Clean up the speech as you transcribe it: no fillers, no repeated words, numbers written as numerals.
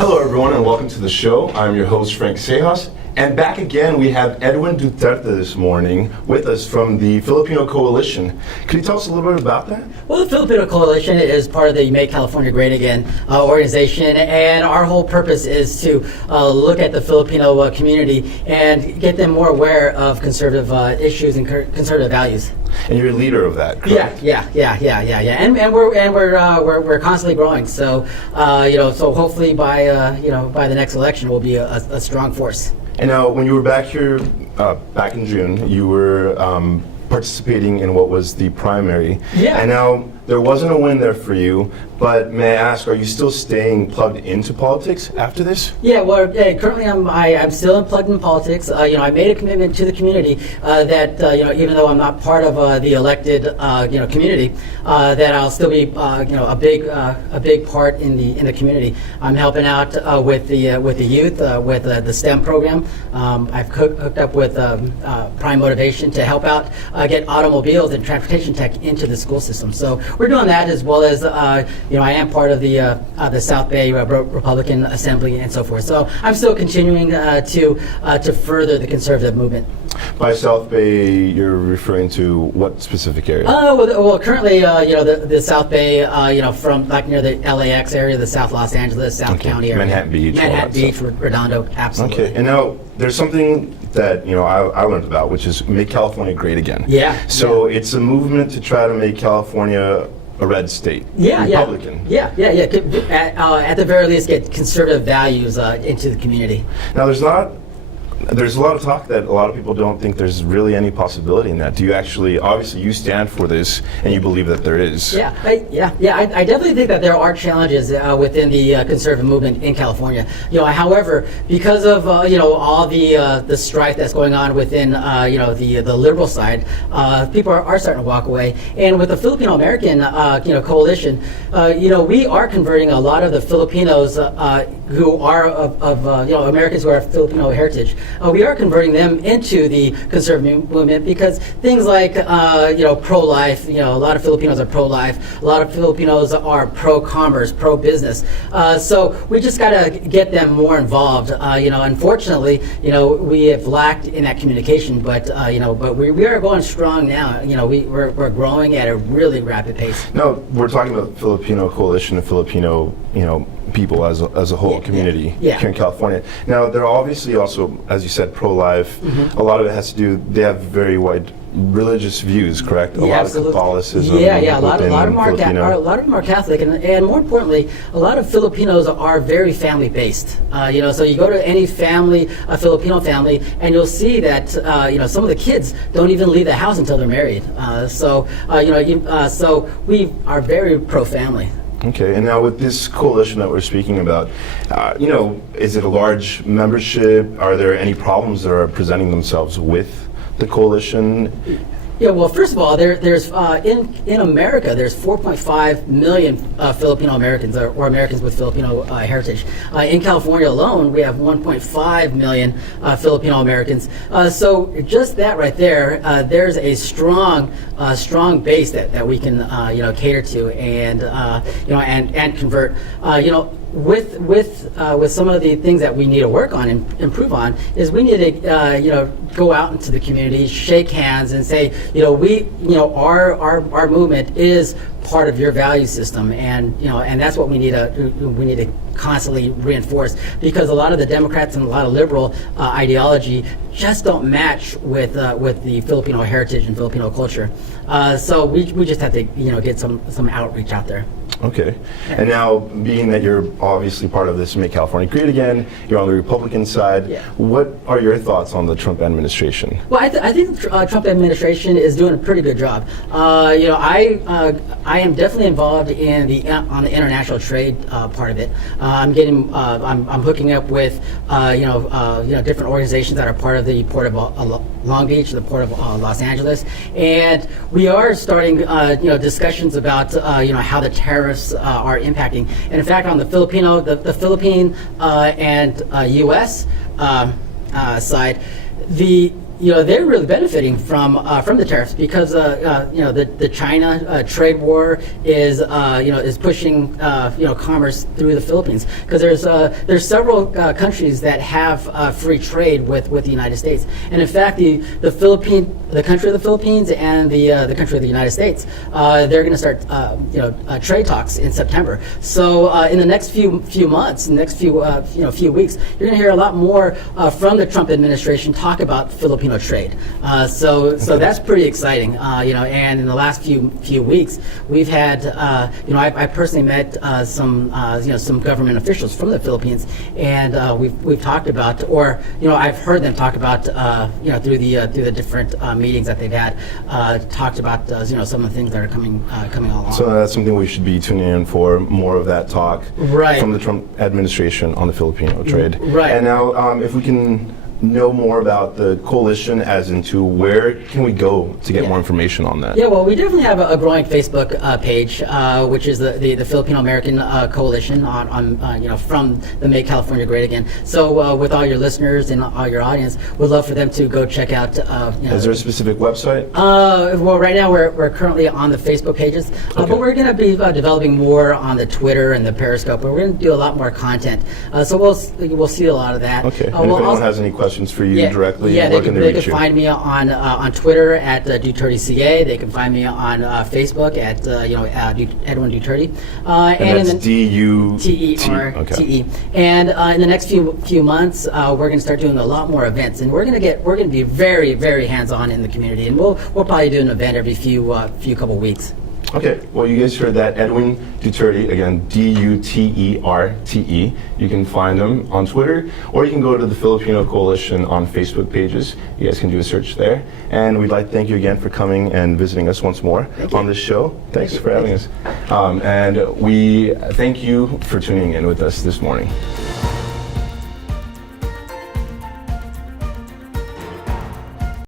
Hello everyone and welcome to the show. I'm your host Frank Seijas, and back again we have Edwin Duterte this morning with us from the Filipino Coalition. Could you tell us a little bit about that? Well, the Filipino Coalition is part of the Make California Great Again organization, and our whole purpose is to look at the Filipino community and get them more aware of conservative issues and conservative values. And you're a leader of that, correct? Yeah. And we're constantly growing. So so hopefully by the next election we'll be a strong force. And now, when you were back here back in June, you were participating in what was the primary. Yeah. And now there wasn't a win there for you, but may I ask, are you still staying plugged into politics after this? Yeah, well, currently I'm still plugged in politics. I made a commitment to the community that even though I'm not part of the elected community, that I'll still be a big part in the community. I'm helping out with the youth with the STEM program. I've hooked up with Prime Motivation to help out get automobiles and transportation tech into the school system. So we're doing that, as well as I am part of the South Bay Republican Assembly and so forth. So I'm still continuing to further the conservative movement. By South Bay, you're referring to what specific area? Well, currently, the South Bay, from like near the LAX area, the South Los Angeles, South County area. Manhattan Beach, Redondo, absolutely. Okay, and now there's something that I learned about, which is Make California Great Again. Yeah. So it's a movement to try to make California a red state. Republican. Yeah. At the very least, get conservative values into the community. Now there's a lot of talk that a lot of people don't think there's really any possibility in that. Do you actually, obviously you stand for this and you believe that there is? I definitely think that there are challenges within the conservative movement in California. However, because of all the strife that's going on within the liberal side, people are starting to walk away. And with the Filipino American coalition, we are converting a lot of the Filipinos who are of Americans who are of Filipino heritage. We are converting them into the conservative movement because things like pro-life. A lot of Filipinos are pro-life. A lot of Filipinos are pro-commerce, pro-business. So we just got to get them more involved. Unfortunately, we have lacked in that communication, but we are going strong now. We're growing at a really rapid pace. No, we're talking about the Filipino Coalition of Filipino people as a whole community here in California. Now, they're obviously also, as you said, pro-life. Mm-hmm. A lot of it has to do, they have very wide religious views, correct? A lot absolutely. Of Catholicism. A lot of them are Catholic, and more importantly, a lot of Filipinos are very family-based. So you go to any family, a Filipino family, and you'll see that some of the kids don't even leave the house until they're married. So we are very pro-family. Okay, and now with this coalition that we're speaking about, is it a large membership? Are there any problems that are presenting themselves with the coalition? Yeah, well, first of all, there's in America, there's 4.5 million Filipino Americans or Americans with Filipino heritage. In California alone, we have 1.5 million Filipino Americans. So just that right there, there's a strong base that we can cater to and convert. With some of the things that we need to work on and improve on is we need to go out into the community, shake hands, and say our movement is part of your value system, and that's what we need to constantly reinforce, because a lot of the Democrats and a lot of liberal ideology just don't match with the Filipino heritage and Filipino culture. So we just have to get some outreach out there. Okay. And now, being that you're obviously part of this Make California Great Again, you're on the Republican side, what are your thoughts on the Trump administration? Well, I think the Trump administration is doing a pretty good job. I am definitely involved in on the international trade part of it. I'm hooking up with different organizations that are part of the Port of Long Beach, the Port of Los Angeles, and we are starting discussions about how the tariffs are impacting. And in fact, on the Philippine and U.S. Side, they're really benefiting from the tariffs because the China trade war is is pushing commerce through the Philippines, because there's several countries that have free trade with the United States, and in fact the country of the Philippines and the country of the United States, they're going to start trade talks in September. So in the next few months, next few weeks, you're going to hear a lot more from the Trump administration talk about Filipino trade. So that's pretty exciting. And in the last few weeks, we've had I personally met some government officials from the Philippines, and we've talked about, or I've heard them talk about through the different meetings that they've had, talked about some of the things that are coming along. So that's something we should be tuning in for, more of that talk from the Trump administration on the Filipino trade. Right. And now, if we can know more about the coalition, as into where can we go to get more information on that? Yeah, well, we definitely have a growing Facebook page, which is the Filipino American Coalition on from the Make California Great Again. So with all your listeners and all your audience, we'd love for them to go check out. Is there a specific website? Well, right now we're currently on the Facebook pages, but we're going to be developing more on the Twitter and the Periscope. We're going to do a lot more content, so we'll see a lot of that. Okay. And if anyone has any questions for you directly, they can find me on Twitter at Duterte CA. They can find me on Facebook at Edwin Duterte. And that's DUTERTE. And in the next few months, we're going to start doing a lot more events, and we're going to be very, very hands-on in the community, and we'll probably do an event every few couple weeks. Okay, well, you guys heard that. Edwin Duterte, again, Duterte. You can find him on Twitter, or you can go to the Filipino Coalition on Facebook pages. You guys can do a search there. And we'd like to thank you again for coming and visiting us once more on this show. Thanks for having us. And we thank you for tuning in with us this morning.